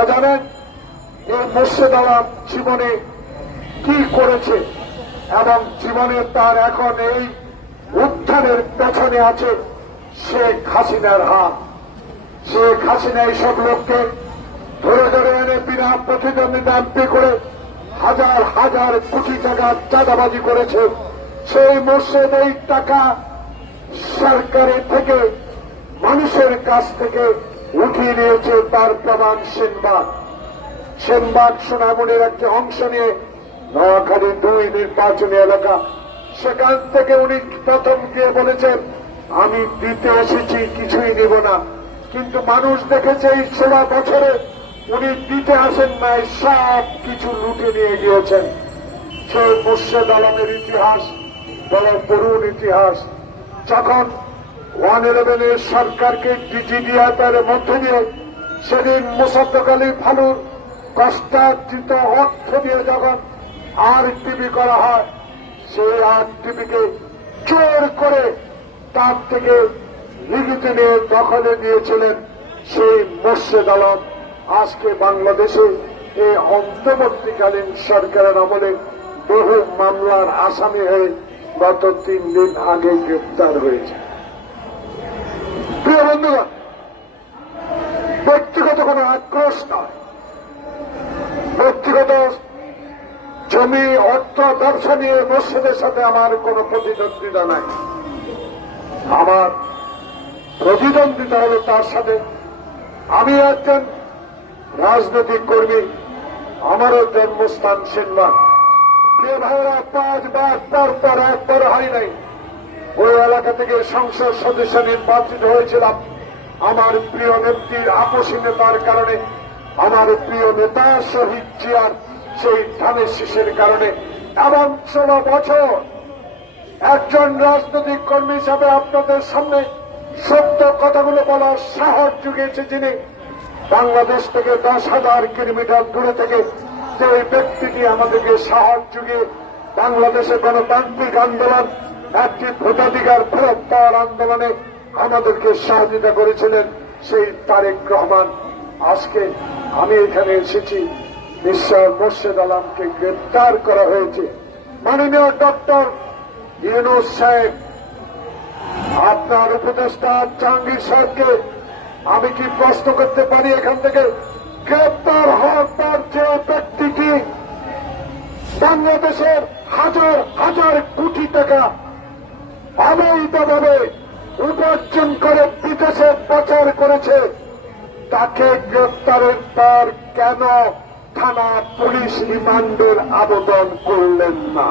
আপনারা জানেন এই মোর্শেদ আলম জীবনে কি করেছে এবং জীবনে তার এখন এই উত্থানের পেছনে আছে শেখ হাসিনার হাত। শেখ হাসিনা এইসব লোককে ধরে ধরে এনে বিনা প্রতিদ্বন্দ্বিতা এমপি করে হাজার হাজার কোটি টাকা চাঁদাবাজি করেছে। সেই মোর্শেদ এই টাকা সরকারের থেকে মানুষের কাছ থেকে উঠিয়ে নিয়েছে। তার প্রমাণ সেনবাগ সোনামণির একটি অংশ নিয়ে নোয়াখালী 2 নির্বাচনী এলাকা, সেখান থেকে উনি প্রথম গিয়ে বলেছেন আমি দিতে এসেছি, কিছুই নেব না। কিন্তু মানুষ দেখেছে এই 16 বছরে উনি দিতে আসেন নাই, সব কিছু লুটে নিয়ে গিয়েছেন। সেই মোর্শেদ আলমের ইতিহাস বড় করুণ ইতিহাস। যখন 111 সরকারকে ডিজিডিআর মধ্য দিয়ে সেদিন মোসাদ্দেক আলী ফালুর কষ্টার্জিত অর্থ দিয়ে যখন RTV করা হয়, সেই RTVকে জোর করে তার থেকে লিখিত নিয়ে দখলে নিয়েছিলেন সেই মোর্শেদ আলম। আজকে বাংলাদেশে এই অন্তর্বর্তীকালীন সরকারের আমলে বহু মামলার আসামি হয়ে গত 3 দিন আগে গ্রেপ্তার হয়েছে। প্রিয় বন্ধুগণ, ব্যক্তিগত কোনো আক্রোশ নয়, ব্যক্তিগত জমি অর্থ ব্যবসা নিয়ে মোর্শেদের সাথে আমার কোনো প্রতিদ্বন্দ্বিতা নাই। আমার প্রতিদ্বন্দ্বিতা হল তার সাথে আমি একজন রাজনৈতিক কর্মী, আমারও জন্মস্থান সেনবাগ। প্রিয় ভাইরা, 5 বার পর একবার হয় নাই ওই এলাকা থেকে সংসদ সদস্য নির্বাচিত হয়েছিলাম। আমার প্রিয় নেত্রীর আপসীনতার কারণে, আমার প্রিয় নেতা শহীদ জিয়ার সেই ধানের শীষের কারণে, এবং 16 বছর একজন রাজনৈতিক কর্মী হিসাবে আপনাদের সামনে সত্য কথাগুলো বলার সাহস জুগিয়েছে যিনি। বাংলাদেশ থেকে 10,000 কিলোমিটার দূরে থেকে যে ব্যক্তিটি আমাদেরকে সাহস জুগিয়ে বাংলাদেশে গণতান্ত্রিক আন্দোলন, একটি ভোটাধিকার ফেরত পাওয়ার আন্দোলনে আমাদেরকে সহযোগিতা করেছিলেন, সেই তারেক রহমান। আজকে আমি এখানে এসেছি, মিস্টার মোর্শেদ আলমকে গ্রেপ্তার করা হয়েছে। মাননীয় ডক্টর ইউনূস সাহেব, আপনার উপদেষ্টা জাহাঙ্গীর সাহেবকে আমি কি প্রশ্ন করতে পারি এখান থেকে, গ্রেপ্তার হওয়ার পর যে ব্যক্তিটি বাংলাদেশের হাজার হাজার কোটি টাকা অবৈধভাবে উপার্জন করে বিদেশে পাচার করেছে, তাকে গ্রেপ্তারের পর কেন থানা পুলিশ রিমান্ডের আবেদন করলেন না?